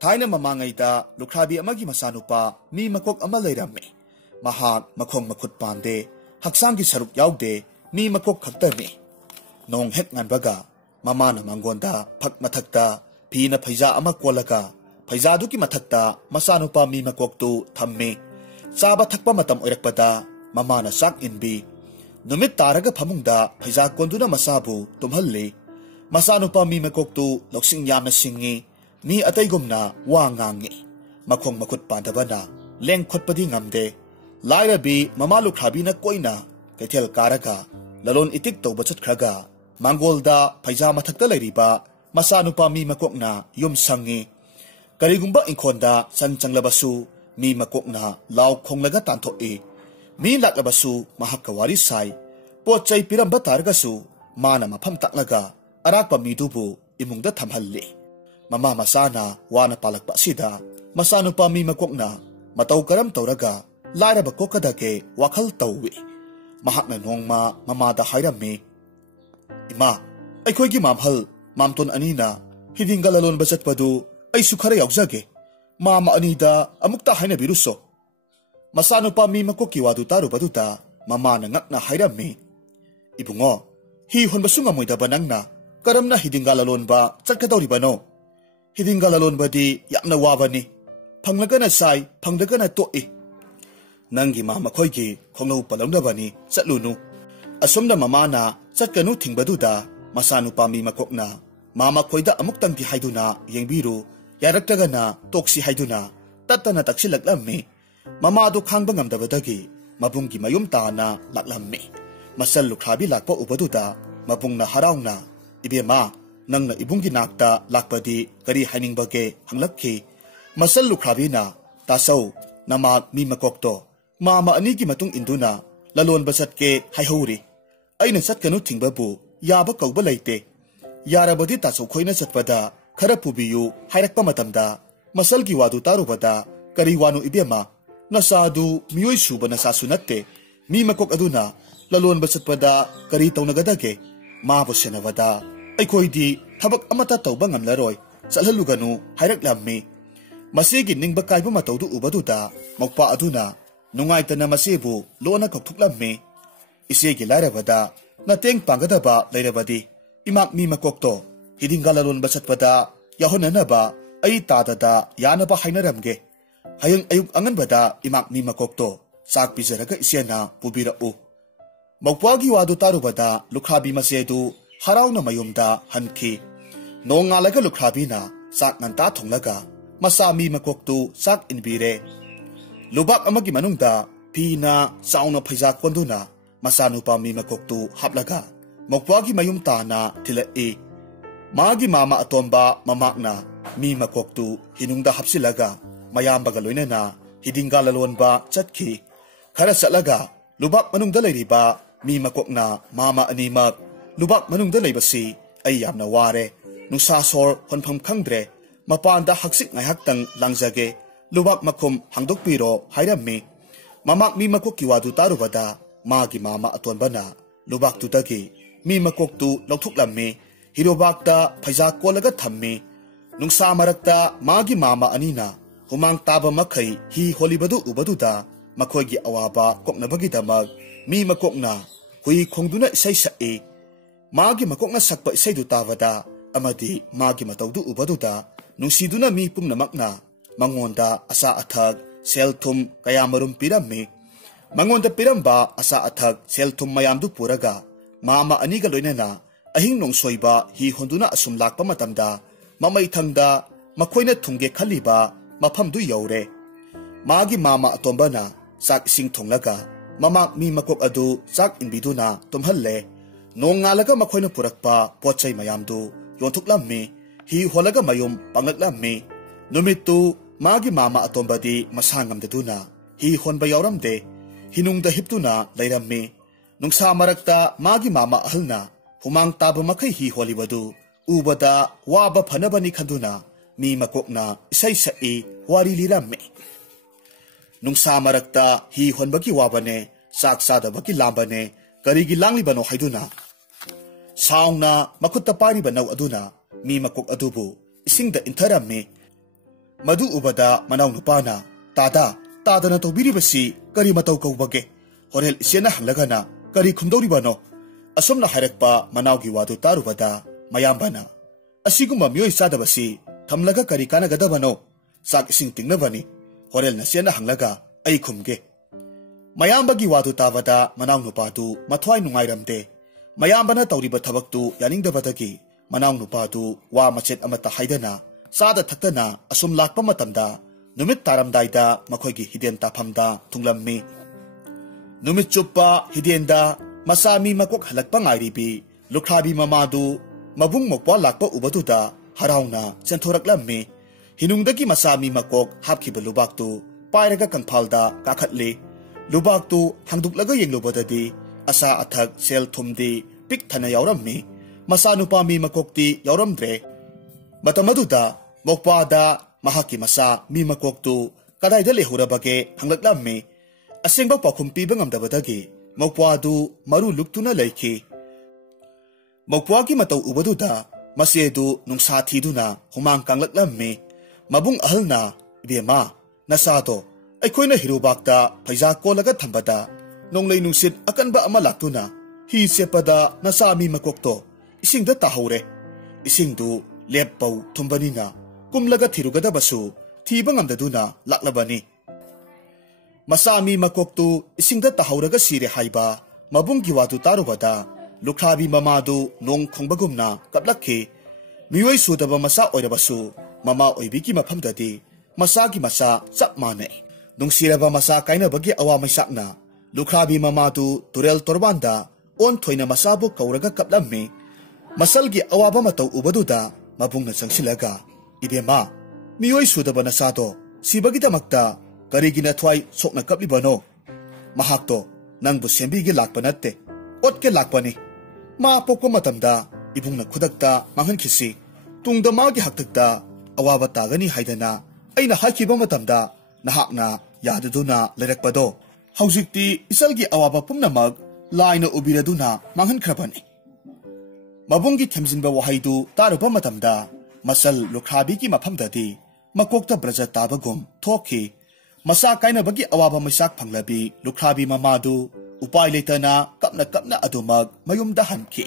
थाइना ममांगैदा लुख्राबी अमगी मसानुपा मी मकोक अमा लेरम्मे महाक मखोंग मखुत पांदे हक्सांगी सरुक याउदे मी मकोक खक्तरनी नोंग हेक ननबगा ममाना मंगोंदा फक मथक्ता फीना फैजा अमा कोलगा फैजादुकी मथक्ता मसानुपा मी मकोकतु थम्मे चाबा थक्पा मतम ओइरकपदा ममाना साक इनबी नुमित तारगा फमुंगदा फैजा कोंदुना मसाबु तुम्हल्ले मसानुपा मी मकोकतु लौसिंग यामना सिंगी मी अतैगुमना वा ngangi मखोंग मखुत पांदबना लेंग खोटपदी ngamde लाइरबी ममा लुख्राबीना कोइना कैथेल कारगा ललोन इतिक तौबा चटख्रगा मांगोलदा फैजा मथक्ता लैरिबा मसानुपा मी मकोकना युम संगी करिगुंबा इंखोंदा सन चंगलबसु मी मकोकना लाव खोंगलगा तांथोई मी लाकलबसु महाक्का वारी साई पोत चै पिरंबा तारगसु माना मफम तक्लगा अराकपा मीदुबु इमुंगदा थमहल्ले ममा मसाना वाना पालकपा सिदा मसानुपा मी मकोकना मतौ करम तौरगा लाइरबा कोकदगे वाखल तौवे महाकना नोंगमा ममादा हाइरम्मे इमा अखोइगी मामहल मामतोन अनीना हिदिंगा ललोनबा चटपदु अइसु खरा यावजागे मामा अनीदा अमुक्ता हाइनबिरुसो मसानुपा मी मकोकी वादु तारुबदुता ममाना ngakna हाइरम्मे Ibungo hi honbasu ngamoidaba nangna karamna hidinga lalonba chatkadoribano hidinga lalonbadi yamna wabani phanglagana sai phanglagana toi nangi mama khoigi khongnou palomdabani chatlunu asomda mamana chatkanu thingbaduda masanu pami makokna mama khoida amuktang ti haiduna yengbiru yaraktagana toksi haiduna tatana taksilaklammi mama du khangba ngamdabadagi mabungi mayum taana laklammi masal lukhabi lakpa ubaduda mabungna haraungna ibema nangna ibungi nakta lakpadi kari hainingbage hanglakhi masal lukhabi na tasau namak mi makokto mama anigi matung induna lalon basat ke haihori aina satkanu thingbabu yaba kauba leite yarabadi tasau khoina satpada khara pubiyu hairakpa matamda masal gi wadu tarubada kari wanu ibema nasadu miyoi subana sasunatte mi makok aduna lalon basatpada kari taunagadage माबो सेनवदा अखोइदी थबक अमता तौबा ngamlaroi चलहलुगनु हाइरकलाम्मी मसेगी निंगबा काइबा मतौदु उबदुदा मौपा अदुना नुंगाइतना मसेबु लोना कौथुकलाम्मी इसेगी लाइरबदा नतेंग पांगदबा लैरबदी इमाक मी मकोकतो हिदिंगा ललोन बसतपदा याहोननबा अई ताददा यानबा हाइनरमगे हयंग अयुक अंगनबदा इमाक मी मकोकतो चाक पिजरगा इसेना पुबिरउ मौपागी वादु तारुबदा लुख्राबी मसेदु हराउना मयुमदा हनखी नोंगालगा लुख्राबीना चाक नंता थोंलगा मसा मी मकोकतु चाक इनबिरे लुबाक अमगी मनुंगदा फीना चाउना फैजा कोंदुना मसानुपा मी मकोकतु हापलगा मौपागी मयुम ताना थिलए मागी मामा अतोंबा ममाकना मी मकोकतु हिनुंगदा हपसिलगा मयामबगा लोइनना हिदिंगा ललोनबा चटखी खरा चलगा लुबाक मनुंगदा लैरिबा मी मकोकना मामा अनीमक लुबाक मनुंगदा लैबसी अई यामना वारे नुसा सोर होनफम खंगद्रे मपानदा हक्सिक ngaihaktang langjage lubak makhum hangdokpiro hairami mamak mi makokki wadu tarubada magi mama atonbana lubak tutagi mi makoktu lauthuklammi hirobakta phaija kolaga thammi nungsa marakta magi mama anina humang taba makhai hi holibadu ubaduda makhoigi awaba koknabagi damak mi makokna hui khongduna isai sae magi makokna sakpa isai du tawada amadi magi mataudu ubaduda nungsiduna mi pumnamakna mangonda asa athak selthum kayamarum pirammi mangonda piramba asa athak selthum mayamdu puraga mama aniga loinana ahing nongsoiba hi honduna asum lakpa matamda mamai thangda makhoina thungge khaliba mafamdu yaure magi mama atombana sak sing thonglaga mamak mi makok adu sak inbiduna tumhalle nongalaga makhoina purakpa pochai mayamdu yonthuklammi hi holaga mayum pangaklammi numitu magi mama atombadi masangamdaduna hi honba yauramde hinungda hiptuna lairammi nungsa marakta magi mama ahalna humang taba makai hi holibadu ubada waba phanabani khanduna mi makokna isai sai wari lirammi nungsa marakta hi honbagi wabane sak sadabaki lambane karigi langlibano haiduna saungna makutta pari banau aduna mi makok adubu isingda intharammi Madu ubada manau nupana tadana tobiribasi kari matau kaubage horel isiana hanglagana kari khumdoribano asomna hairakpa manaugi wadu tarubada mayambana asiguma mioi sadabasi thamlaga kari kanagadabano sak ising tingnabani horel nasiana hanglaga ai khumge mayambagi wadu tabada manau nupadu mathwai nungairamde mayambana tawriba thabaktu yaningdabadagi manau nupadu wa machet amata haidana sada thakana asum lakpa matamda numit taramdaida makhoigi hiden tafamda thunglammi numit chuppa hidenda masami makok halakpa ngairibi lukhabi mamadu mabung mokwa lakpa ubaduda harauna chenthoraklammi hinungdagi masami makok hapkhiba lubaktu pairaga kangphalda kakhatli lubaktu hangduklaga yenglubadadi asa athak sel thumdi pik thana yaurammi masanupami makokti yauramdre matamaduda mokpada mahaki masa mi makoktu kadaida lehurabage hanglaklammi asengba pakhum piba ngamdabadagi mokpadu maru luktuna leikhi mokpagi matau ubaduda masedu nungsa thiduna humang kanglaklammi mabung ahalna bema nasado aikoina hirubakta phaija kolaga thambada nonglei nungsit akanba ama laktuna hi sepada nasa mi makokto isingda tahore isingdu leppau thumbanina kumlaga thirugada basu thiba ngamdaduna laklabani masami makoktu isingda tahauraga sire haiba mabunggi wadu tarubada lukhabi mamadu nong khongbagumna kaplakhi miwai sudaba masa oirabasu mama oibiki maphamdadi masagi masa chap mane nungsiraba masa kainabagi awa maisakna lukhabi mamadu turel torbanda on thoina masabu kauraga kaplammi masalgi awaba matau ubaduda mabungna changsilaga ibema mioi sudaba nasado sibagidamagta karigina thwai sokna kaplibano mahakto nangbu sembigi lakpa natte otke lakpani ma pokko matamda ibungna khudakta manghankhisi tungda magi haktakta awaba tagani haidana aina hakhiba matamda nahakna yaduduna lerakpado haujikti isalgi awaba pumnamak laina ubiraduna manghankrabani mabunggi themjinba wahaidu taruba matamda masal lukhabi ki maphamdadi makokta braja tabagum thoki masa kaina bagi awaba maisak phanglabi lukhabi mamadu upai letana kapna adumag mayumda hanki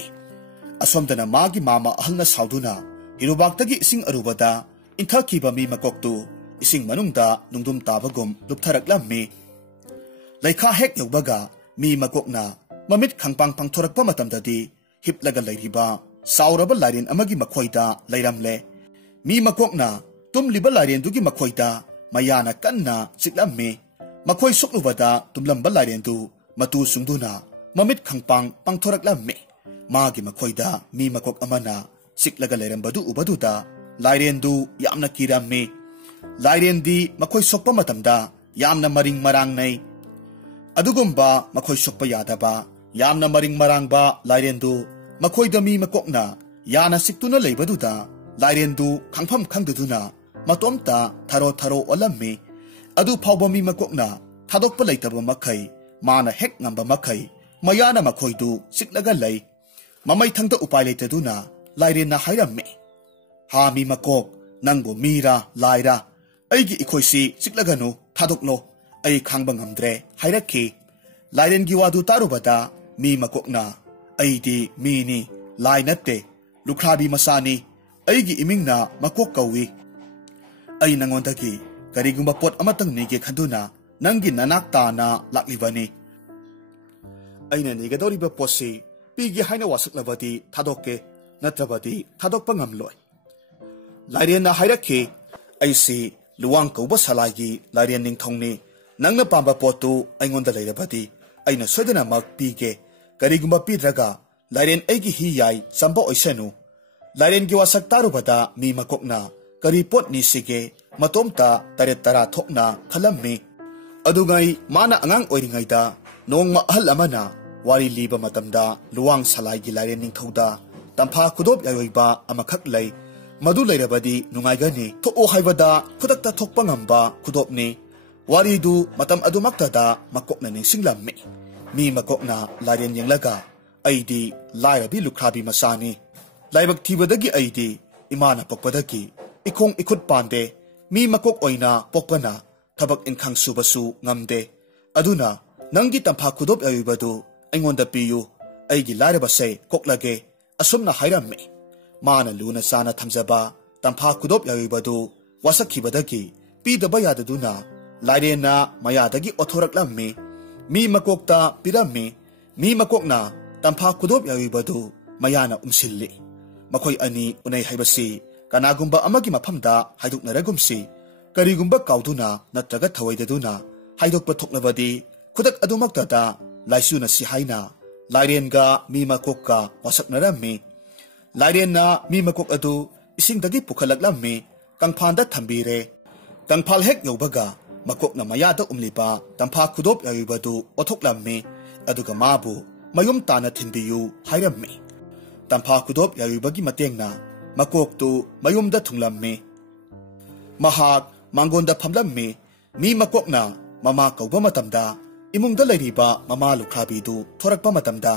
asomdana magi mama ahalna sauduna hirubaktagi ising arubada inthaki bami makoktu ising manungda nungdum tabagum luptharaklammi laikha hek yogbaga mi makokna mamit khangpang pangthorakpa matamdadi hiplaga lairiba sauraba larin amagi makhoida lairamle mi makokna tumliba larin dugi makhoida mayana kanna siklammi makhoi suklubada tumlamba larin du matu sungduna mamit khangpang pangthoraklammi magi makhoida mi makok amana siklaga lairambadu ubaduda lairen du yamna kirammi lairen di makhoi sokpa matamda yamna maring marang nei adugumba makhoi sokpa yadaba yamna maring marangba lairen du makhoida mi makokna yana siktuna leibaduda lairen du khangpham khangduduna matomta tharo olammi adu phawba mi makokna thadokpa leitaba makhai mana hek ngamba makhai mayana makhoidu siklaga lei mamai thangda upai leitaduna lairen na hairammi ha mi makok nangbu mira laira aigi ikhoisi siklaganu thadoklo ai khangba ngamdre hairakhi lairen gi wadu tarubada mi makokna aidi mini lai natte lukhabi masani aigi imingna makok kawi ai nangondagi karigumba pot amatang nige khanduna nangi nanak tana laklibani aina nigadoriba posi pigi haina wasaklabadi thadokke natrabadi thadokpa ngamloi lairen na hairakhi aisi luwang kauba salagi lairen ningthongni nangna pamba potu aingonda leirabadi aina sodana mak pige karigumba pidraga lairen aigi hi yai samba oisenu lairen gi wasak tarubada mi makokna kari pot ni sige matomta taret tara thokna khalammi adugai mana angang oiringaida nongma ahal amana wari liba matamda luwang salai gi lairen ningthauda tampha khudop yayoiba amakhak lei madu leirabadi nungaigani thoko haibada khudakta thokpa ngamba khudopni wari du matam adumakta da makokna ningsinglammi mi makokna lairen yenglaga aidi lairabi lukhabi masani laibak thibadagi aidi imana pokpadagi ikong ikut pande mi makok oina pokpana thabak inkhang subasu ngamde aduna nangi tampha khudop ayubadu aingonda piyu aigi laraba sei koklage asumna hairammi mana luna sana thamjaba tampha khudop ayubadu wasakhibadagi pidaba yadaduna lairena mayadagi othoraklammi mi makokta pirammi mi makokna tampha khudop ayubadu mayana umsilli makhoi ani unai haibasi kanagumba amagi maphamda haiduknaragumsi karigumba kauduna natraga thawaidaduna haidokpa thoknabadi khudak adumaktada laisuna si haina lairenga mi makokka wasaknarammi lairenna mi makok adu isingdagi pukhalaklammi kangphanda thambire kangphal hek yobaga makokna mayada umliba tampha khudop yayubadu othoklammi aduga mabu mayum tana thinbiyu hairammi tampha khudop yayubagi matengna makok tu mayumda thunglammi mahak mangonda phamlammi mi makokna mama kauba matamda imungda leiriba mama lukhabi du thorakpa matamda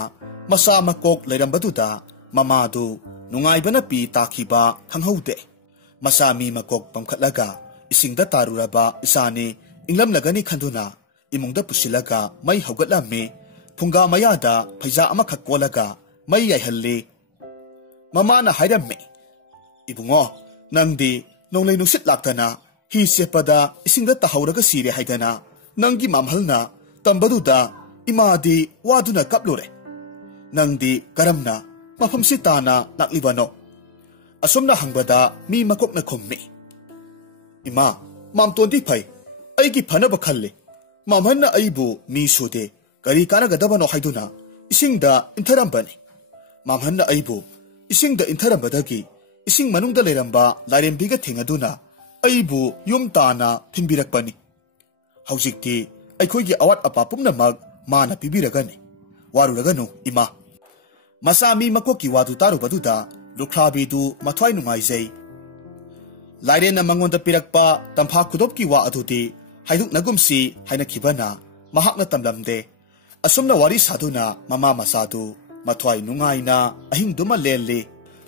masa makok leirambatuda mama du nungaibana pi takhiba khanghaude masa mi makok pamkhatlaga isingda taruraba isani inglam lagani khanduna imungda pusilaga mai haugatlammi phunga mayada phaija ama khakkolaga mai yaihalli mama na hairammi ibungo nangdi nonglei nusit laktana hi sepada isingda tahauraga sire haidana nangi mamhalna tambaduda imadi waduna kaplure nangdi karamna mafamsi tana naklibano asumna hangbada mi makokna khommi ima mamtondi phai aigi phanaba khalle mamhanna aibu mi sude kari kana gadabano haiduna isingda intharambani mamhanna aibu isingda intharambadagi ising manungda leiramba lairembiga thingaduna aibu yum tana thinbirakpani haujikti aikhoigi awat apa pumnamak mana pibiragani waruraganu ima masami makoki wadu taru baduda lukhrabi du mathwai nungaijai lairena mangonda pirakpa tampha khudopki wa aduti haiduk nagumsi haina khibana mahakna tamlamde asumna wari saduna mama masadu mathwai nungaina ahingduma lelli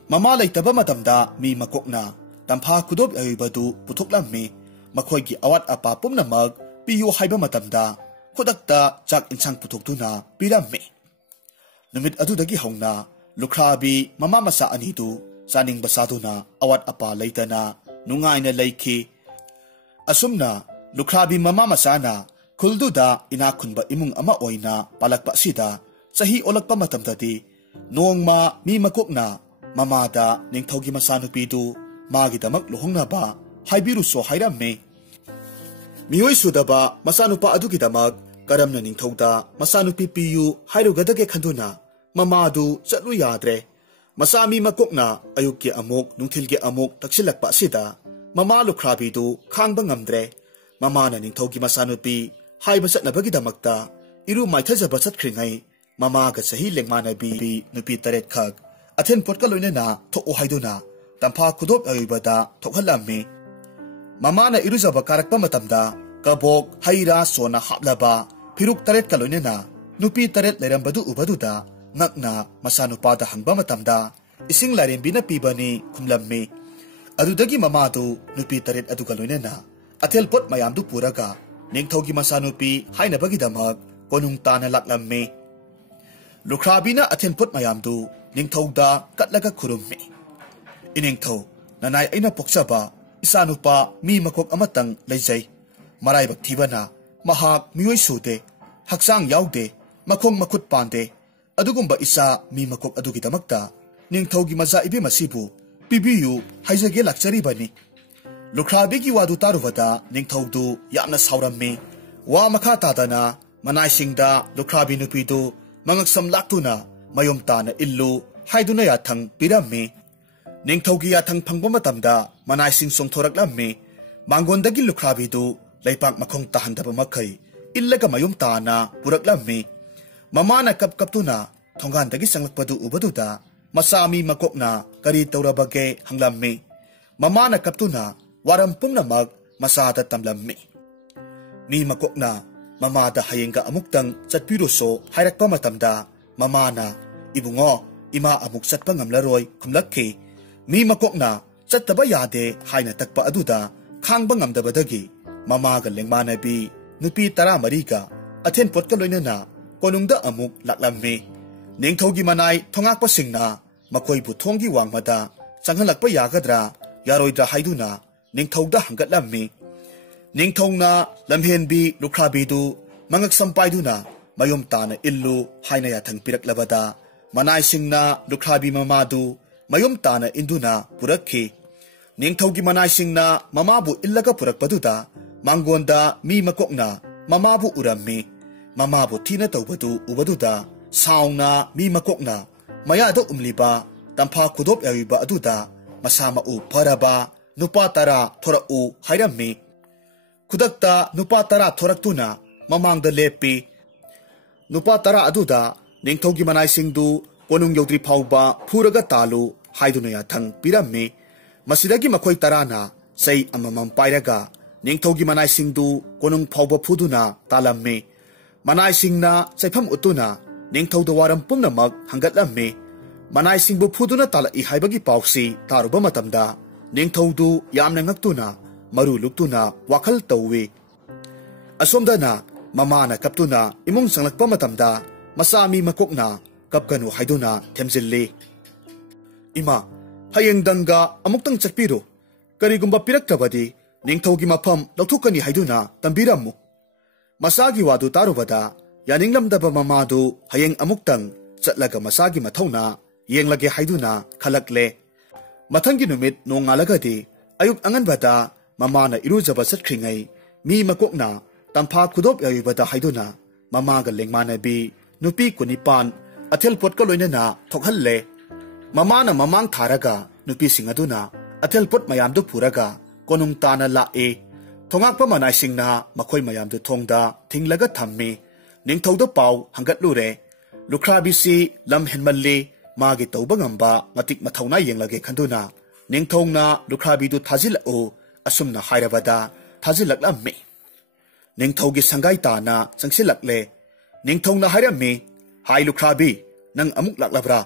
mama laitaba matamda mi makokna tampha khudop ayubadu puthoklammi makhoigi awat apa pumnamak piyu haiba matamda khudakta chak insang puthoktuna pirammi numit adudagi hongna lukhrabi mama masa anidu saning basaduna awat apa leitana nungaina leikhi asumna lukhrabi mama masana khulduda ina khunba imung ama oina palakpa sida sahi olakpa matamdadi nongma mi makokna mamada ningthogi masanupidu magidamak luhongnaba haibiru so hairamme miyoi sudaba masanupa adugidamak karamna ningthogda masanupi piyu hairugadage khanduna mamadu chatlu yadre masami makokna ayukki amuk nungthilge amuk taksilakpa sida mama lukhrabi du khangba ngamdre mamana ningthogi masanupi haiba chatnabagidamakta iru maithajaba chatkringai mama ga sahi lengmana bi nupi taret khak athen potka loinena thok haiduna tampha khudop ayubada thokhalammi mamana irujaba karakpa matamda kabok haira sona hablaba phiruk taret ka loinena nupi taret leirambadu ubaduda ngakna masanupada hangba matamda ising lairembina pibani khumlammi adudagi mamadu nupi taret aduga loinena athel pot mayamdu puraga ningthogi masanupi hainabagi damak konung tana laklammi lukrabina athen pot mayamdu ningthogda katlaga khurummi iningtho nanai aina pokchaba isanupa mi makok amatang leijai maraibak thibana mahak miyoi sude haksang yaude makhong makhut pande adugumba isa mi makok adugi damakta ningthogi maza ibe masibu pibiyu haijage lakchari bani lukrabigi wadu taruvada ningthogdu yamna saurammi wa makha tadana manaisingda lukrabi nupidu mangaksam laktuna mayom tana illu haiduna yathang pirammi ningthogi yathang phangba matamda manaising songthoraklammi mangondagi lukrabi du leipak makhong tahandaba makhai illaga mayom tana puraklammi mamana kaptuna thongandagi sanglakpadu ubaduda masami makokna kari taurabage hanglammi mamana kaptuna waram pungnamak masada tamlammi mi makokna mamada hayenga amuktang chatpiruso hairakpa matamda mamana ibungo ima amuk chatpa ngamlaroi khumlakhi mi makokna chattaba yade haina takpa aduda khangba ngamdabadagi mamaga lengmanabi nupi tara mariga athen potka loinana konungda amuk laklammi ningthogi manai thongak pasingna makoi bu thonggi wangmada changhalakpa yagadra yaroidra haiduna ningthogda hangatlammi ningthongna lamhenbi lukhrabidu mangak sampaiduna mayom tana illu haina yathang piraklabada manai singna lukhrabi mamadu mayom tana induna purakhi ningthogi manai singna mamabu illaga purakpaduda mangonda mi makokna mamabu urammi mamabu thina tawbadu ubaduda sauna mi makokna mayada umliba tampha khudop yawiba aduda masama u pharaba nupa tara thora u hairammi khudakta nupa tara thoraktuna mamangda lepi nupa tara aduda ningthogi manai singdu konung yodri phauba phuraga talu haiduna yathang pirammi masidagi makhoi tarana sei amamam pairaga ningthogi manai singdu konung phauba phuduna talammi manai singna chaifam utuna ningthauda waram pumnamak hangatlammi manai singbu phuduna tala I haibagi pausi taruba matamda ningthaudu yamna ngaktuna maru luktuna wakhal tawwi asomdana mamana kaptuna imung sanglakpa matamda masami makokna kapganu haiduna themjilli ima hayeng danga amuktang chakpiru karigumba piraktabadi ningthogi mafam lauthukani haiduna tambiramu masagi wadu tarubada yaninglamdaba mamadu hayeng amuktang chatlaga masagi mathauna yenglage haiduna khalakle mathangi numit nongalagadi ayuk anganbada mamana irujaba satkringai mi makokna tampha khudop yayibada haiduna mamaga lengmanabi nupi kunipan athel potka loinana thokhalle mamana mamang tharaga nupi singaduna athel pot mayamdu puraga konung tana lae thongakpa manai singna makhoi mayamdu thongda thinglaga thammi ningthauda paw hangatlure lukhrabi lam henmalli magi tawba ngamba ngatik mathauna yenglage khanduna ningthongna lukhrabi du thajilao asumna hairabada thajilaklammi ningthaugi sangai tana changsilakle ningthongna hairammi hai lukhrabi nang amuk laklabra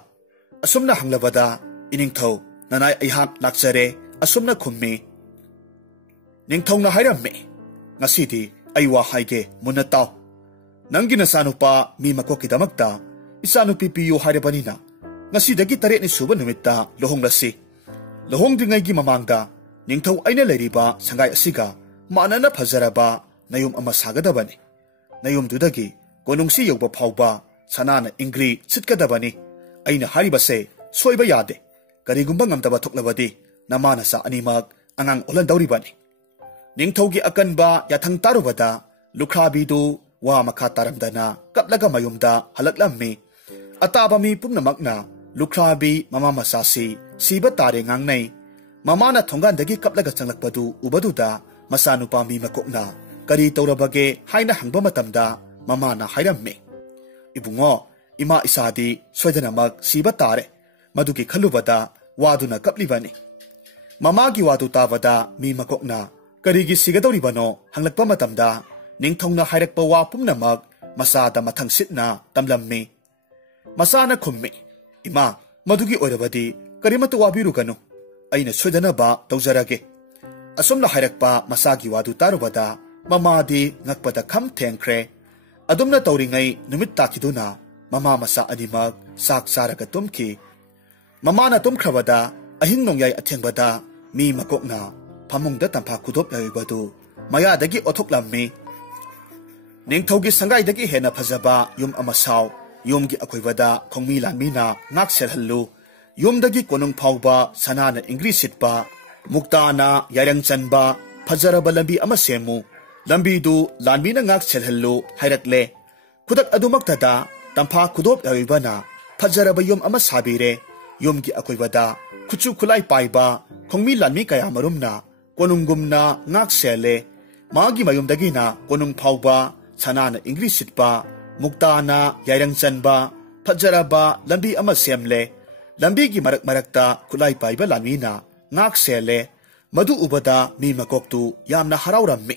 asumna hanglabada iningthau nanai aihak laksare asumna khummi ningthongna hairammi ngasidi aiwa haige munataw nangi nasanupa mi makoki damakta isanupi piyo hairebanina ngasidagi taret ni suba numitta lohonglasi lohongdringaigi mamangda ningthau aina leiriba sangai asiga manana phajaraba nayum ama sagadabani nayum dudagi konungsi yoba phauba sanana ingri sitkadabani aina haribase soiba yade karigumba ngamtaba thoklabadi namana sa animak angang olandawribani ningthaugi akanba yathang tarubada lukhrabidu wa makha taramdana kaplaga mayumda halaklammi ataba mi pumnamakna lukhrabi mama masasi siba tare ngangnai mamana thongandagi kaplaga changlakpadu ubaduda masanupa mi makokna kari tawrabage haina hangba matamda mamana hairammi ibungo ima isadi soidanamak siba tare madugi khalubada waduna kaplibani mamagi wadu tabada mi makokna karigi sigadawribano hanglakpa matamda ningthongna hairakpa wa pumnamak masada mathang sitna tamlammi masana khummi ima madugi oirabadi karimatu wabiruganu aina soidanaba tawjarage asomna hairakpa masagi wadu tarubada mamadi ngakpada kham thengkhre adumna tawringai numit takiduna mama masa animak sak saraga tumki mamana tumkhrabada ahing nongyai athengbada mi makokna phamungda tampha khudop yaibadu mayadagi othoklammi ningthaugi sangaidagi hena phajaba yum amasaw yumgi akoibada khongmi lanmina ngak selhallu yumdagi konung phauba sanana ingri sitpa muktana yarang chanba phajaraba lambi ama semu lambidu lanmina ngak selhallu hairakle khudak adumaktada tampha khudop yaibana phajaraba yum ama sabire yumgi akoibada khuchu khulai paiba khongmi lanmi kaya marumna konungumna ngak sele magi mayumdagina konung phauba sanana ingri sitpa muktana yarang chanba phajaraba lambi ama semle lambi gi marak marakta khulai paiba lanmina ngak sele madu ubada mi makoktu yamna harawrammi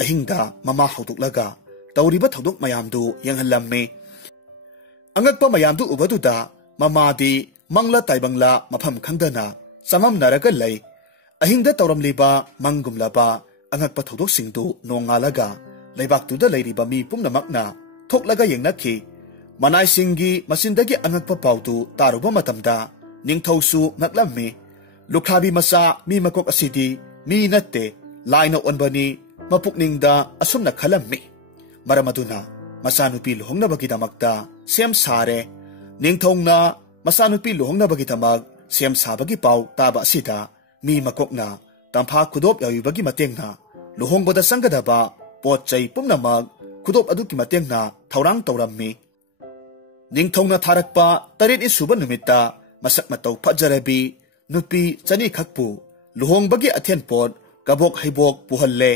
ahingda mama hautuklaga tawriba thodok mayamdu yanghallammi angakpa mayamdu ubaduda mamadi mangla taibangla mafam khangdana samam naraga lay ꯑꯍꯤꯡꯗ ꯇꯧꯔꯝꯂꯤꯕ ꯃꯪꯒꯨꯝꯂꯕ ꯑꯉꯛꯄ ꯊꯧꯗꯣꯛꯁꯤꯡꯗꯨ ꯅꯣꯡꯉꯥꯜꯂꯒ ꯂꯩꯕꯥꯛꯇꯨꯗ ꯂꯩꯔꯤꯕ ꯃꯤ ꯄꯨꯝꯅꯃꯛꯅ ꯊꯣꯛꯂꯒ ꯌꯦꯡꯅꯈꯤ꯫ ꯃꯅꯥꯏꯁꯤꯡꯒꯤ ꯃꯆꯤꯟꯗꯒꯤ ꯑꯉꯛꯄ ꯄꯥꯎꯗꯨ ꯇꯥꯔꯨꯕ ꯃꯇꯝꯗ ꯅꯤꯡꯊꯧꯁꯨ ꯉꯛꯂꯝꯃꯤ꯫ ꯂꯨꯈ꯭ꯔꯥꯕꯤ ꯃꯆꯥ ꯃꯤ ꯃꯀꯣꯛ ꯑꯁꯤꯗꯤ ꯃꯤ ꯅꯠꯇꯦ, ꯂꯥꯏꯅ ꯑꯣꯟꯕꯅꯤ ꯃꯄꯨꯛꯅꯤꯡꯗ ꯑꯁꯨꯝꯅ ꯈꯜꯂꯝꯃꯤ꯫ ꯃꯔꯝ ꯑꯗꯨꯅ ꯃꯆꯥꯅꯨꯄꯤ ꯂꯨꯍꯣꯡꯅꯕꯒꯤꯗꯃꯛꯇ ꯁꯦꯝ ꯁꯥꯔꯦ꯫ ꯅꯤꯡꯊꯧꯅ ꯃꯆꯥꯅꯨꯄꯤ ꯂꯨꯍꯣꯡꯅꯕꯒꯤꯗꯃꯛ ꯁꯦꯝ ꯁꯥꯕꯒꯤ ꯄꯥꯎ ꯇꯥꯕ ꯑꯁꯤꯗ ꯃꯤ ꯃꯀꯣꯛꯅ ꯇꯝꯐꯥ ꯈꯨꯗꯣꯞ ꯌꯥꯎꯕꯒꯤ ꯃꯇꯦꯡꯅ ꯂꯨꯍꯣꯡꯕꯗ ꯆꯪꯒꯗꯕ ꯄꯣꯠ ꯆꯩ ꯄꯨꯝꯅꯃꯛ ꯈꯨꯗꯣꯞ ꯑꯗꯨꯒꯤ ꯃꯇꯦꯡꯅ ꯊꯧꯔꯥꯡ ꯇꯧꯔꯝꯃꯤ꯫ ꯅꯤꯡꯊꯧꯅ ꯊꯥꯔꯛꯄ 7ꯅꯤ ꯁꯨꯕ ꯅꯨꯃꯤꯠꯇ ꯃꯁꯛ ꯃꯇꯧ ꯐꯖꯔꯕꯤ ꯅꯨꯄꯤ 200ꯈꯛꯄꯨ ꯂꯨꯍꯣꯡꯕꯒꯤ ꯑꯊꯦꯟꯄꯣꯠ ꯀꯕꯣꯛ ꯍꯩꯕꯣꯛ ꯄꯨꯍꯜꯂꯦ꯫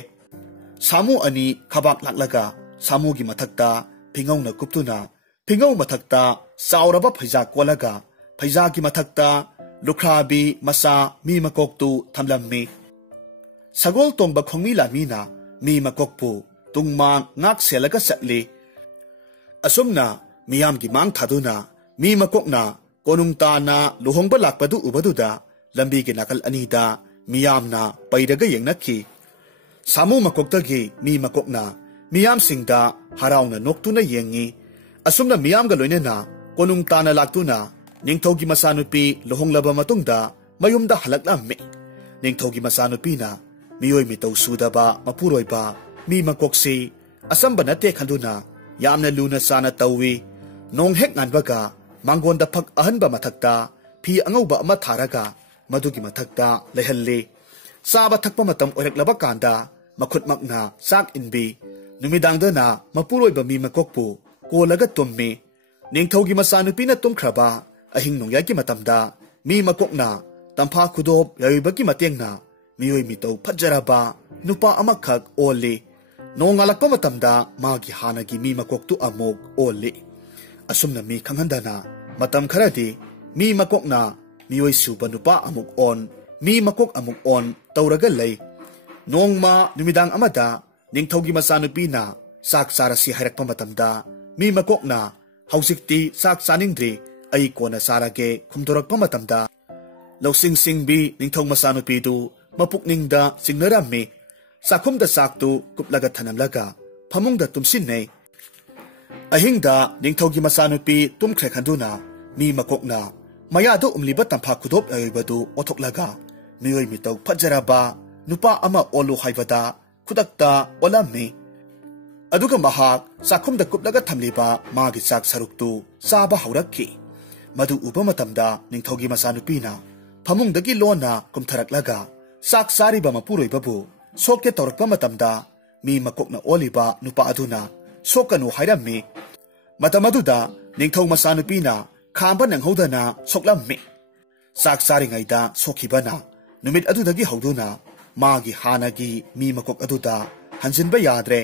ꯁꯥꯃꯨ 2 ꯈꯕꯥꯛ ꯂꯥꯛꯂꯒ ꯁꯥꯃꯨꯒꯤ ꯃꯊꯛꯇ ꯐꯤꯉꯧꯅ ꯀꯨꯞꯇꯨꯅ ꯐꯤꯉꯧ ꯃꯊꯛꯇ ꯆꯥꯎꯔꯕ ꯐꯩꯖꯥ ꯀꯣꯜꯂꯒ ꯐꯩꯖꯥꯒꯤ ꯃꯊꯛꯇ ꯂꯨꯈ꯭ꯔꯥꯕꯤ ꯃꯆꯥ ꯃꯤ ꯃꯀꯣꯛꯇꯨ ꯊꯝꯂꯝꯃꯤ꯫ ꯁꯒꯣꯜ ꯇꯣꯡꯕ ꯈꯣꯡꯃꯤ ꯂꯥꯟꯃꯤꯅ ꯃꯤ ꯃꯀꯣꯛꯄꯨ ꯇꯨꯡꯃꯥꯡ ꯉꯥꯛ ꯁꯦꯜꯂꯒ ꯆꯠꯂꯤ꯫ ꯑꯁꯨꯝꯅ ꯃꯤꯌꯥꯝꯒꯤ ꯃꯥꯡ ꯊꯥꯗꯨꯅ ꯃꯤ ꯃꯀꯣꯛꯅ ꯀꯣꯅꯨꯡ ꯇꯥꯅ ꯂꯨꯍꯣꯡꯕ ꯂꯥꯛꯄꯗꯨ ꯎꯕꯗꯨꯗ ꯂꯝꯕꯤꯒꯤ ꯅꯥꯀꯜ ꯑꯅꯤꯗ ꯃꯤꯌꯥꯝꯅ ꯄꯩꯔꯒ ꯌꯦꯡꯅꯈꯤ꯫ ꯁꯥꯃꯨ ꯃꯀꯣꯛꯇꯒꯤ ꯃꯤ ꯃꯀꯣꯛꯅ ꯃꯤꯌꯥꯝꯁꯤꯡꯗ ꯍꯔꯥꯎꯅ ꯅꯣꯛꯇꯨꯅ ꯌꯦꯡꯉꯤ꯫ ꯑꯁꯨꯝꯅ ꯃꯤꯌꯥꯝꯒ ꯂꯣꯏꯅꯅ ꯀꯣꯅꯨꯡ ꯇꯥꯅ ꯂꯥꯛꯇꯨꯅ ꯅꯤꯡꯊꯧꯒꯤ ꯃꯆꯥꯅꯨꯄꯤ ꯂꯨꯍꯣꯡꯂꯕ ꯃꯇꯨꯡꯗ ꯃꯌꯨꯝꯗ ꯍꯜꯂꯛꯂꯝꯃꯤ꯫ ꯅꯤꯡꯊꯧꯒꯤ ꯃꯆꯥꯅꯨꯄꯤꯅ ꯃꯤꯑꯣꯏ ꯃꯤꯇꯧ ꯁꯨꯗꯕ ꯃꯄꯨꯔꯣꯏꯕ ꯃꯤ ꯃꯀꯣꯛꯁꯤ ꯑꯆꯝꯕ ꯅꯠꯇꯦ ꯈꯟꯗꯨꯅ ꯌꯥꯝꯅ ꯂꯨꯅ ꯆꯥꯅ ꯇꯧꯏ꯫ ꯅꯣꯡ ꯍꯦꯛ ꯉꯥꯟꯕꯒ ꯃꯥꯡꯒꯣꯟꯗ ꯐꯛ ꯑꯍꯟꯕ ꯃꯊꯛꯇ ꯐꯤ ꯑꯉꯧꯕ ꯑꯃ ꯊꯥꯔꯒ ꯃꯗꯨꯒꯤ ꯃꯊꯛꯇ ꯂꯩꯍꯜꯂꯤ꯫ ꯆꯥꯕ ꯊꯛꯄ ꯃꯇꯝ ꯑꯣꯏꯔꯛꯂꯕ ꯀꯥꯟꯗ ꯃꯈꯨꯠꯃꯛꯅ ꯆꯥꯛ ꯏꯟꯕꯤ꯫ ꯅꯨꯃꯤꯗꯥꯡꯗꯅ ꯃꯄꯨꯔꯣꯏꯕ ꯃꯤ ꯃꯀꯣꯛꯄꯨ ꯀꯣꯜꯂꯒ ꯇꯨꯝꯃꯤ꯫ ꯅꯤꯡꯊꯧꯒꯤ ꯃꯆꯥꯅꯨꯄꯤꯅ ꯇꯨꯝꯈ꯭ꯔꯕ ꯑꯍꯤꯡ ꯅꯣꯡꯌꯥꯏꯒꯤ ꯃꯇꯝꯗ ꯃꯤ ꯃꯀꯣꯛꯅ ꯇꯝꯐꯥ ꯈꯨꯗꯣꯞ ꯌꯥꯎꯕꯒꯤ ꯃꯇꯦꯡꯅ ꯃꯤꯑꯣꯏ ꯃꯤꯇꯧ ꯐꯖꯔꯕ ꯅꯨꯄꯥ ꯑꯃꯈꯛ ꯑꯣꯜꯂꯤ꯫ ꯅꯣꯡꯉꯥꯜꯂꯛꯄ ꯃꯇꯝꯗ ꯃꯥꯒꯤ ꯍꯥꯟꯅꯒꯤ ꯃꯤ ꯃꯀꯣꯛꯇꯨ ꯑꯃꯨꯛ ꯑꯣꯜꯂꯤ꯫ ꯑꯁꯨꯝꯅ ꯃꯤ ꯈꯪꯍꯟꯗꯅ ꯃꯇꯝ ꯈꯔꯗꯤ ꯃꯤ ꯃꯀꯣꯛꯅ ꯃꯤꯑꯣꯏ ꯁꯨꯕ ꯅꯨꯄꯥ ꯑꯃꯨꯛ ꯑꯣꯟ, ꯃꯤ ꯃꯀꯣꯛ ꯑꯃꯨꯛ ꯑꯣꯟ ꯇꯧꯔꯒ ꯂꯩ꯫ ꯅꯣꯡꯃ ꯅꯨꯃꯤꯗꯥꯡ ꯑꯃꯗ ꯅꯤꯡꯊꯧꯒꯤ ꯃꯆꯥꯅꯨꯄꯤꯅ ꯆꯥꯛ ꯆꯥꯔꯁꯤ ꯍꯥꯏꯔꯛꯄ ꯃꯇꯝꯗ ꯃꯤ ꯃꯀꯣꯛꯅ ꯍꯧꯖꯤꯛꯇꯤ ꯆꯥꯛ ꯆꯥꯅꯤꯡꯗ꯭ꯔꯤ, ꯑꯩ ꯀꯣꯟꯅ ꯆꯥꯔꯒꯦ ꯈꯨꯝꯗꯣꯔꯛꯄ ꯃꯇꯝꯗ ꯂꯧꯁꯤꯡ ꯁꯤꯡꯕꯤ ꯅꯤꯡꯊꯧ ꯃꯆꯥꯅꯨꯄꯤꯗꯨ ꯃꯄꯨꯛꯅꯤꯡꯗ ꯆꯤꯡꯅꯔꯝꯃꯤ꯫ ꯆꯥꯛꯈꯨꯝꯗ ꯆꯥꯛꯇꯨ ꯀꯨꯞꯂꯒ ꯊꯅꯝꯂꯒ ꯐꯃꯨꯡꯗ ꯇꯨꯝꯁꯤꯟꯅꯩ꯫ ꯑꯍꯤꯡꯗ ꯅꯤꯡꯊꯧꯒꯤ ꯃꯆꯥꯅꯨꯄꯤ ꯇꯨꯝꯈ꯭ꯔꯦ ꯈꯟꯗꯨꯅ ꯃꯤ ꯃꯀꯣꯛꯅ ꯃꯌꯥꯗ ꯎꯝꯂꯤꯕ ꯇꯝꯐꯥ ꯈꯨꯗꯣꯞ ꯌꯥꯎꯕꯗꯨ ꯑꯣꯊꯣꯛꯂꯒ ꯃꯤꯑꯣꯏ ꯃꯤꯇꯧ ꯐꯖꯔꯕ ꯅꯨꯄꯥ ꯑꯃ ꯑꯣꯜꯂꯨ ꯍꯥꯏꯕꯗ ꯈꯨꯗꯛꯇ ꯑꯣꯜꯂꯝꯃꯤ꯫ ꯑꯗꯨꯒ ꯃꯍꯥꯛ ꯆꯥꯛꯈꯨꯝꯗ ꯀꯨꯞꯂꯒ ꯊꯝꯂꯤꯕ ꯃꯥꯒꯤ ꯆꯥꯛ ꯁꯔꯨꯛꯇꯨ ꯆꯥꯕ ꯍꯧꯔꯛꯈꯤ꯫ ꯃꯗꯨ ꯎꯕ ꯃꯇꯝꯗ ꯅꯤꯡꯊꯧꯒꯤ ꯃꯆꯥꯅꯨꯄꯤꯅ ꯐꯃꯨꯡꯗꯒꯤ ꯂꯣꯟꯅ ꯀꯨꯝꯊꯔꯛꯂꯒ ꯆꯥꯛ ꯆꯥꯔꯤꯕ ꯃꯄꯨꯔꯣꯏꯕꯕꯨ ꯁꯣꯛꯀꯦ ꯇꯧꯔꯛꯄ ꯃꯇꯝꯗ ꯃꯤ ꯃꯀꯣꯛꯅ ꯑꯣꯜꯂꯤꯕ ꯅꯨꯄꯥ ꯑꯗꯨꯅ ꯁꯣꯛꯀꯅꯨ ꯍꯥꯏꯔꯝꯃꯤ꯫ ꯃꯇꯝ ꯑꯗꯨꯗ ꯅꯤꯡꯊꯧ ꯃꯆꯥꯅꯨꯄꯤꯅ ꯈꯥꯝꯕ ꯅꯪꯍꯧꯗꯅ ꯁꯣꯛꯂꯝꯃꯤ꯫ ꯆꯥꯛ ꯆꯥꯔꯤꯉꯩꯗ ꯁꯣꯛꯈꯤꯕꯅ ꯅꯨꯃꯤꯠ ꯑꯗꯨꯗꯒꯤ ꯍꯧꯗꯨꯅ ꯃꯥꯒꯤ ꯍꯥꯟꯅꯒꯤ ꯃꯤ ꯃꯀꯣꯛ ꯑꯗꯨꯗ ꯍꯟꯖꯤꯟꯕ ꯌꯥꯗ꯭ꯔꯦ꯫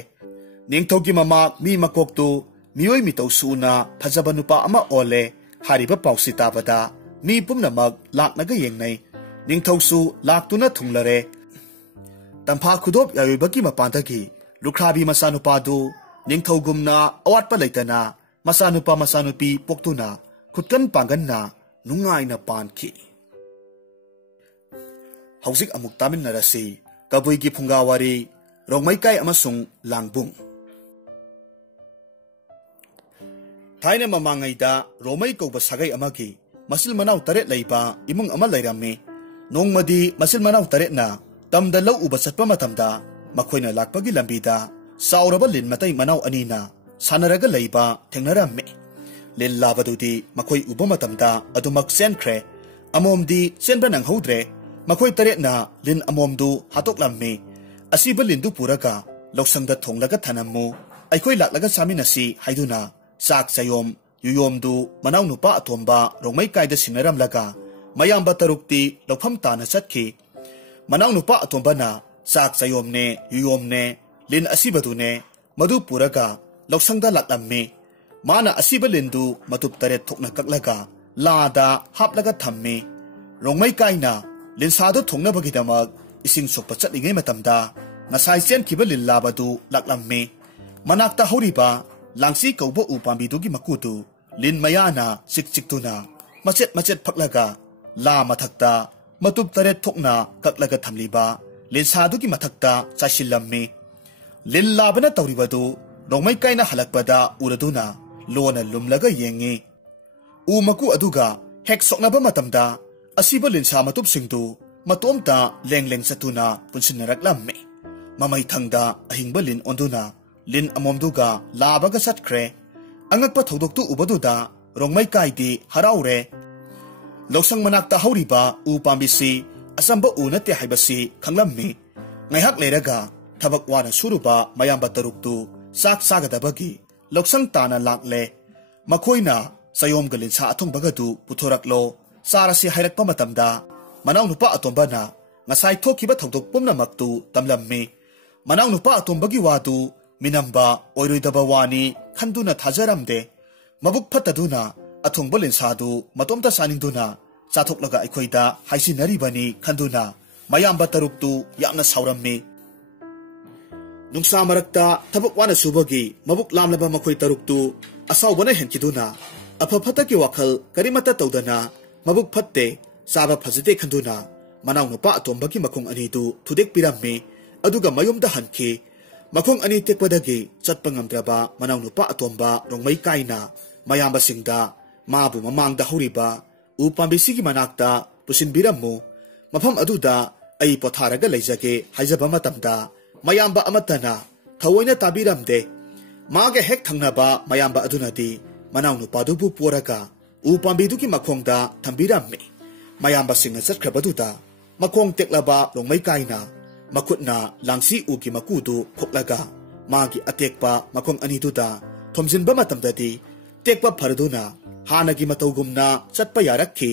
ꯅꯤꯡꯊꯧꯒꯤ ꯃꯃꯥ ꯃꯤ ꯃꯀꯣꯛꯇꯨ ꯃꯤꯑꯣꯏ ꯃꯤꯇꯧ ꯁꯨꯅ ꯐꯖꯕ ꯅꯨꯄꯥ ꯑꯃ ꯑꯣꯜꯂꯦ ꯍꯥꯏꯔꯤꯕ ꯄꯥꯎꯁꯤ ꯇꯥꯕꯗ ꯃꯤ ꯄꯨꯝꯅꯃꯛ ꯂꯥꯛꯅꯒ ꯌꯦꯡꯅꯩ꯫ ꯅꯤꯡꯊꯧꯁꯨ ꯂꯥꯛꯇꯨꯅ ꯊꯨꯡꯂꯔꯦ꯫ ꯇꯝꯐꯥ ꯈꯨꯗꯣꯞ ꯌꯥꯎꯕꯒꯤ ꯃꯄꯥꯟꯗꯒꯤ ꯂꯨꯈ꯭ꯔꯥꯕꯤ ꯃꯆꯥꯅꯨꯄꯥꯗꯨ ꯅꯤꯡꯊꯧꯒꯨꯝꯅ ꯑꯋꯥꯠꯄ ꯂꯩꯇꯅ ꯃꯆꯥꯅꯨꯄꯥ ꯃꯆꯥꯅꯨꯄꯤ ꯄꯣꯛꯇꯨꯅ ꯈꯨꯠꯀꯟ ꯄꯥꯡꯒꯟꯅ ꯅꯨꯡꯉꯥꯏꯅ ꯄꯥꯟꯈꯤ꯫ ꯍꯧꯖꯤꯛ ꯑꯃꯨꯛ ꯇꯥꯃꯤꯟꯅꯔꯁꯤ ꯀꯕꯨꯏꯒꯤ ꯐꯨꯡꯒꯥ ꯋꯥꯔꯤ ꯔꯣꯡꯃꯩꯀꯥꯏ ꯑꯃꯁꯨꯡ ꯂꯥꯡꯕꯨꯡ꯫ ꯊꯥꯏꯅ ꯃꯃꯥꯡꯉꯩꯗ ꯔꯣꯃꯩ ꯀꯧꯕ ꯁꯥꯒꯩ ꯑꯃꯒꯤ ꯃꯆꯤꯜ ꯃꯅꯥꯎ 8 ꯂꯩꯕ ꯏꯃꯨꯡ ꯑꯃ ꯂꯩꯔꯝꯃꯤ꯫ ꯅꯣꯡꯃꯗꯤ ꯃꯆꯤꯜ ꯃꯅꯥꯎ 8ꯅ ꯇꯝꯗ ꯂꯧ ꯎꯕ ꯆꯠꯄ ꯃꯇꯝꯗ ꯃꯈꯣꯏꯅ ꯂꯥꯛꯄꯒꯤ ꯂꯝꯕꯤꯗ ꯆꯥꯎꯔꯕ ꯂꯤꯟ ꯃꯇꯩ ꯃꯅꯥꯎ 2ꯅ ꯁꯥꯟꯅꯔꯒ ꯂꯩꯕ ꯊꯦꯡꯅꯔꯝꯃꯤ꯫ ꯂꯤꯟ ꯂꯥꯕꯗꯨꯗꯤ ꯃꯈꯣꯏ ꯎꯕ ꯃꯇꯝꯗ ꯑꯗꯨꯃꯛ ꯆꯦꯟꯈ꯭ꯔꯦ꯫ ꯑꯃꯣꯝꯗꯤ ꯆꯦꯟꯕ ꯅꯪꯍꯧꯗ꯭ꯔꯦ꯫ ꯃꯈꯣꯏ 8ꯅ ꯂꯤꯟ ꯑꯃꯣꯝꯗꯨ ꯍꯥꯠꯇꯣꯛꯂꯝꯃꯤ꯫ ꯑꯁꯤꯕ ꯂꯤꯟꯗꯨ ꯄꯨꯔꯒ ꯂꯧꯁꯪꯗ ꯊꯣꯡꯂꯒ ꯊꯅꯝꯃꯨ, ꯑꯩꯈꯣꯏ ꯂꯥꯛꯂꯒ ꯆꯥꯃꯤꯟꯅꯁꯤ ꯍꯥꯏꯗꯨꯅ ꯆꯥꯛ ꯆꯌꯣꯝ ꯌꯨꯌꯣꯝꯗꯨ ꯃꯅꯥꯎ ꯅꯨꯄꯥ ꯑꯇꯣꯝꯕ ꯔꯣꯡꯃꯩꯀꯥꯏꯗ ꯁꯤꯟꯅꯔꯝꯂꯒ ꯃꯌꯥꯝꯕ 6ꯇꯤ ꯂꯧꯐꯝ ꯇꯥꯅ ꯆꯠꯈꯤ꯫ ꯃꯅꯥꯎ ꯅꯨꯄꯥ ꯑꯇꯣꯝꯕꯅ ꯆꯥꯛ ꯆꯌꯣꯝꯅꯦ ꯌꯨꯌꯣꯝꯅꯦ ꯂꯤꯟ ꯑꯁꯤꯕꯗꯨꯅꯦ ꯃꯗꯨ ꯄꯨꯔꯒ ꯂꯧꯁꯪꯗ ꯂꯥꯛꯂꯝꯃꯤ꯫ ꯃꯥꯅ ꯑꯁꯤꯕ ꯂꯤꯟꯗꯨ ꯃꯇꯨꯞ 8 ꯊꯣꯛꯅ ꯀꯛꯂꯒ ꯂꯥꯗ ꯍꯥꯞꯂꯒ ꯊꯝꯃꯤ꯫ ꯔꯣꯡꯃꯩꯀꯥꯏꯅ ꯂꯤꯟꯁꯥꯗꯨ ꯊꯣꯡꯅꯕꯒꯤꯗꯃꯛ ꯏꯁꯤꯡ ꯁꯣꯛꯄ ꯆꯠꯂꯤꯉꯩ ꯃꯇꯝꯗ ꯉꯁꯥꯏ ꯆꯦꯟꯈꯤꯕ ꯂꯤꯟ ꯂꯥꯕꯗꯨ ꯂꯥꯛꯂꯝꯃꯤ꯫ ꯃꯅꯥꯛꯇ ꯍꯧꯔꯤꯕ ꯂꯥꯡꯆꯤ ꯀꯧꯕ ꯎ ꯄꯥꯝꯕꯤꯗꯨꯒꯤ ꯃꯀꯨꯗꯨ ꯂꯤꯟ ꯃꯌꯥꯅ ꯆꯤꯛ ꯆꯤꯛꯇꯨꯅ ꯃꯆꯦꯠ ꯃꯆꯦꯠ ꯐꯛꯂꯒ ꯂꯥ ꯃꯊꯛꯇ matub taret thokna kaklaga thamliba linsadu ki mathakta chasilammi lin labana tawribadu rongmai kaina halakpada uraduna lona lumlaga yengi u maku aduga hek soknaba matamda asiba linsa matub singdu matomta lengleng satuna punsinnaraklammi mamai thangda ahingba lin onduna lin amomduga labaga satkre angakpa thodoktu ubaduda rongmai kaidi haraure loksang manakta hauriba u pambisi asamba u nate haibasi khanglammi ngaihak leraga thabak wana suruba mayamba taruktu sak sagadabagi loksang tana lakle makoina sayom galin sa athong bagadu puthoraklo sarasi hairakpa matamda manaw nupa atombana ngasai thokiba thodok pumna maktu tamlammi manaw nupa atombagi wadu minamba oiroidaba wani khanduna thajaramde mabuk phataduna athongba linsadu matomta saningduna chathoklaga aikhoida haisinaribani khanduna mayamba taruktu yamna saurammi nungsa marakta thabuk wana subagi mabuk lamlaba makhoi taruktu asawbana henkiduna aphapata ki wakhal karimata tawdana mabuk phatte saba phajite khanduna manaw nupa atombagi makhong ani tu thudek pirammi aduga mayumda hanki makhong ani tekpadagi chatpa ngamdraba manaw nupa atomba rongmai kaina mayamba singda mabu mamangda horiba u pambisigi manakta pusinbirammu mafam aduda ai potharaga leijage haijaba matamda mayamba amatana thawoina tabiramde maga hek thangnaba mayamba adunadi manaw nupadubu poraga u pambiduki makhongda thambirammi mayamba singa chatkhrabaduda makhong teklaba rongmai kaina makutna langsi ugi makudu khoklaga magi atekpa makhong aniduda thomjinba matamdadi tekpa pharaduna hanagi matawgumna chatpa yarakhi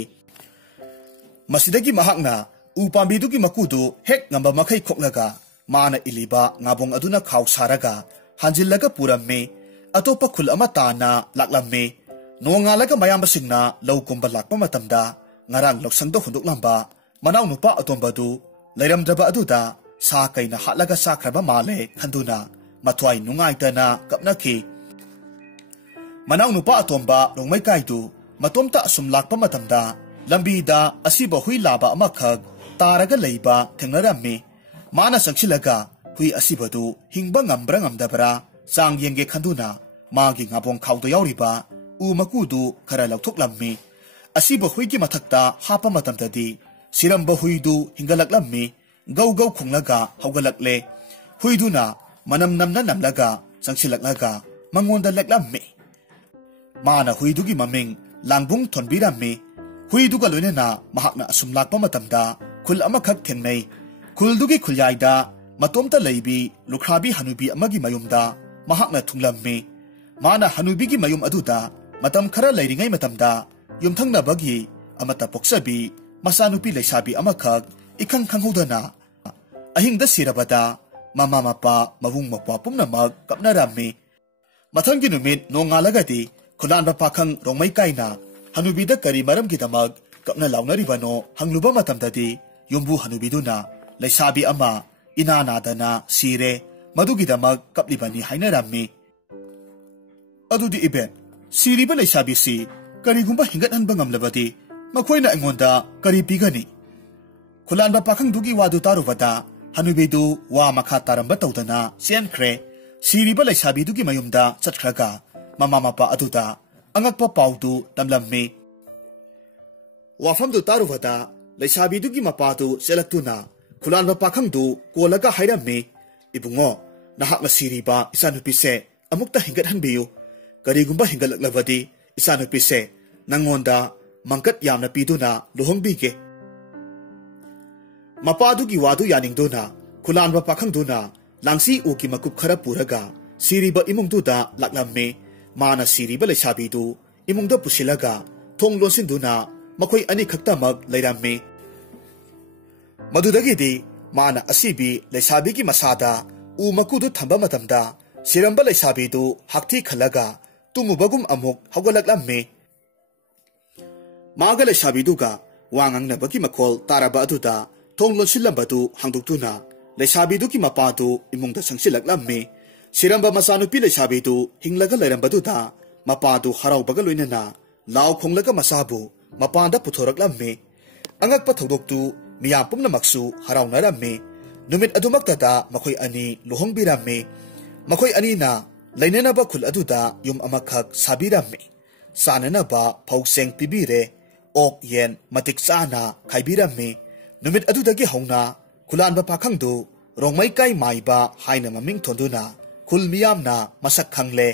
masidagi mahakna u pambiduki makudu hek ngamba makhai khoklaga mana iliba ngabong aduna khaw saraga hanjillaga puramme atopa khul ama tana laklamme nongalaga mayamba singna lawkumba lakpa matamda ngarang loksangda hunduklamba manaw nupa atombadu lairamdraba aduda sa kaina halaga sakraba male khanduna mathwai nungaitana kapnaki manaw nupa atomba rongmai kaidu matomta asum lakpa matamda lambida asiba hui laba amakhag taraga leiba thengnarammi mana sangsilaga hui asibadu hingba ngambra ngamdabra sang yenge khanduna magi ngabong khawdo yauriba u makudu khara lauthoklammi asiba hui ki mathakta hapa matamdadi siramba huidu hingalaklammi gau gau khunglaga haugalakle huiduna manam namna namlaga sangsilaklaga mangonda leklammi mana huidugi maming langbung thonbirammi huiduga loinena mahakna asum lakpa matamda khul amakhak thengnei khuldugi khulyaida matomta leibi lukhrabi hanubi amagi mayumda mahakna thunglammi mana hanubigi mayum aduda matam khara leiringai matamda yumthangna bagi amata poksabi masanupi leisabi amakhak ikhang khanghodana ahingda sirabada mama mapa mabung mapwa pumnamak kapnarammi mathangi numit nongalagadi khulanba pakhang rongmai kaina hanubida kari maram gidamag kapna launaribano hangluba matamdadi yumbu hanubiduna leisabi ama inanadana sire madugidamag kaplibani hainarammi adudi ibet siriba leisabi si karigumba hingathanba ngamlabadi makhoina aingonda kari pigani khulanba pakhang dugi wadu tarubada hanubidu wa makha taramba tawdana siankhre siriba leisabi dugi mayumda chatkhraga mama mapa aduda angakpa paudu tamlammi wafamdu taruvada leisabidugi mapadu selaktuna khulanba pakhangdu kolaga hairammi ibungo nahakna siriba isanupise amukta hingathanbiyu karigumba hingalaklabadi isanupise nangonda mangkat yamna piduna luhongbige mapadugi wadu yaningduna khulanba pakhangduna langsi uki makup khara puraga siriba imungduda laklammi mana siriba leisabidu imungda pusilaga thong lonsinduna makhoi ani khaktamag leirammi madudagidi mana asibi leisabigi masada u makudu thamba matamda siramba leisabidu hakthi khalaga tumubagum amuk haugalaklammi maga leisabiduga wangangnabagi makhol taraba aduda thong lonsilambadu hangduktuna leisabiduki mapadu imungda sangsilaklammi siramba masanupi leisabidu hinglaga leirambaduda mapadu haraubaga loinana law khonglaga masabu mapanda puthoraklammi angakpa thodoktu miyam pumnamaksu harawnarame numit adumaktata makhoi ani luhongbirame makhoi ani na lainanaba khul aduda yum amakhak sabirame sananaba phauseng pibire ok yen matik sana khaibirame numit adudagi hauna khulanba pakhangdu rongmai kai maiba haina maming thonduna khul miyamna masak khangle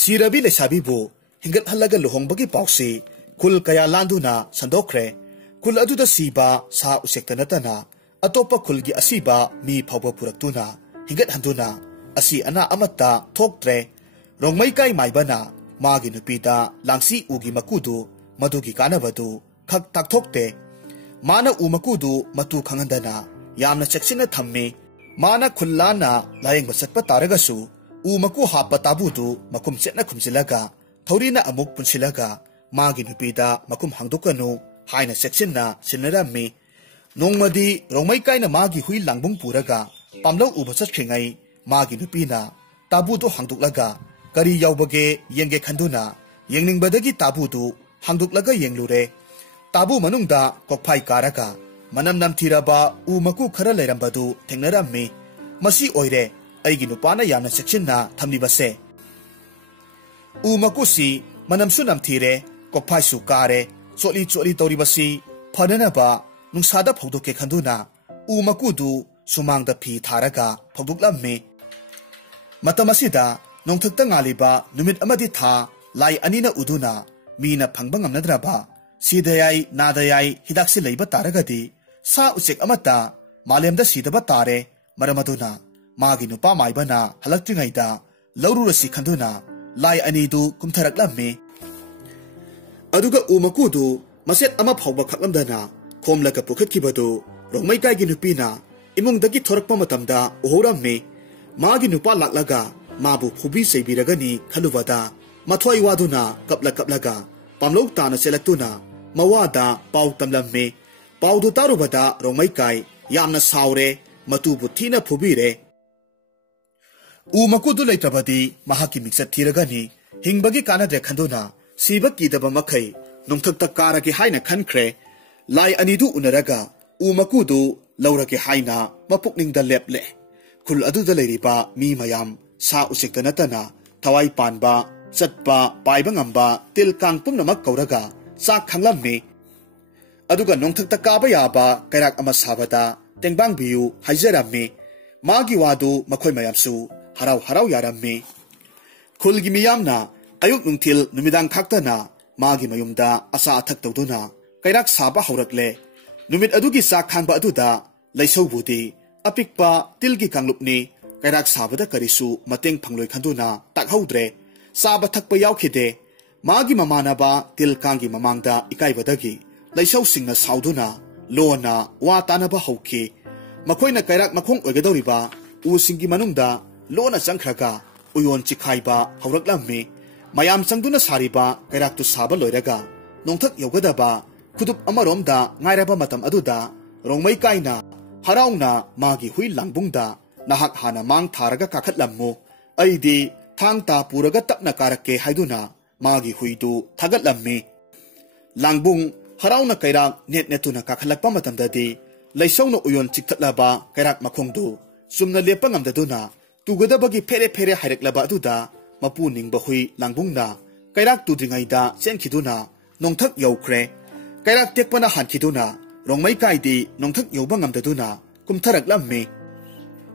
sirabi le sabibu hingat halaga luhongbagi pausi khul kaya landuna sandokre khul aduda siba sa usektanatana atopa khulgi asiba mi phawba puraktuna hingat handuna asi ana amatta thoktre rongmai kai maibana magi nupida langsi ugi makudu madugi kanabadu khak takthokte mana u makudu matu khangandana yamna cheksina thamme mana khullana layeng basatpa taragasu u maku hapa tabudu makum chetna khumjilaga thorina amuk punsilaga magi nupida makum hangdukanu haina cheksina sinarami nongmadi rongmai kaina magi hui langbung puraga pamlau uba chathringai magi nupina tabudu hangduklaga kari yaubage yenge khanduna yengningbadagi tabudu hangduklaga yenglure tabu manungda kokphai karaka manam namthiraba u maku khara leirambadu thengnarami masi oire aigi nupana yamna sectionna thamnibase u maku si manamsu namthire kokphai su kare choli toribasi phananaba nungsada phawdoke khanduna u makudu sumangda phi tharaga phawduklamme matamasida nongthakta ngaliba numit amadi tha lai anina uduna mina phangba ngamnadraba sidayai nadayai hidaksi leiba taragadi sa uchek amata malemda sidaba tare maramaduna magi nupa maibana halaktringaida laururasi khanduna lai anidu kumtharaklamme aduga umakudu maset ama phawba khaklamdana khomlaka pukhatkibadu rongmai kaigi nupina imungdagi thorakpa matamda uhoramme magi nupa laklaga mabu phubi seibiragani khalubada mathwai waduna kaplaga pamlok tana selaktuna mawada pau tamlamme paudu tarubada rongmai kai yamna saure matu buthina phubire u makudu leitabadi mahaki mixat thiragani hingbagi kanade khanduna siba kidaba makhai nongthakta karagi haina khankhre lai anidu unaraga u makudu laurage haina mapukningda leple khul aduda leiriba mi mayam sa usektanatana thawai panba chatpa paiba ngamba til kang pumnamak kauraga sa khanglamme aduga nongthakta kaba yaba kairak ama sabada tengbang biu haijaramme magi wadu makhoi mayamsu harau yaramme khulgi miyamna ayuk nungthil numidang khaktana magi mayumda asa athak tawduna kairak saba haurakle numit adugi sa khangba aduda laisawbudi apikpa tilgi kanglupni kairak sabada karisu mateng phangloi khanduna takhaudre saba thakpa yaukhide magi mamanaba til kangi mamangda ikaibadagi laisau singna sauduna lona wa tanaba hauki makoina kairak makhong oigadoriba u singi manungda lona changkhraga uyon chikhaiba hauraklammi mayam changduna sariba kairak tu saba loiraga nongthak yogadaba kudup amaromda ngairaba matam aduda rongmai kaina harauna magi hui langbungda nahak hana mang tharaga kakhatlammu aidi thangta puraga tapna karake haiduna magi huidu thagatlammi langbung harauna kairak netuna kakhalakpa matamdadi laisawna uyon chikthatlaba kairak makhongdu sumna lepa ngamdaduna tugadabagi fere haireklaba aduda mapu ningba hui langbungna kairak tudringaida chenkhiduna nongthak yaukhre kairak tekpana hankhiduna rongmai kaidi nongthak yoba ngamdaduna kumtharaklammi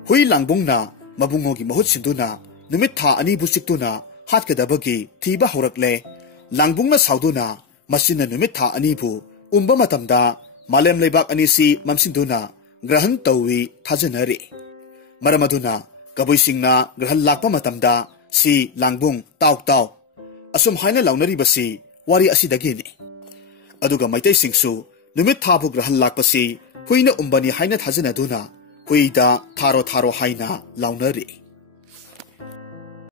hui langbungna mabungogi mahut sinduna numit tha ani busiktuna hatkadabagi thiba haurakle langbungna sauduna masina numit tha ani bu umba matamda malem leibak anisi mamsinduna grahan tawi thajanari maramaduna kabuisingna grahan lakpa matamda si langbung taw asum haina launari basi wari asidagini aduga maitai singsu numit thabu grahan lakpasi huina umbani haina thajanaduna huida tharo haina launari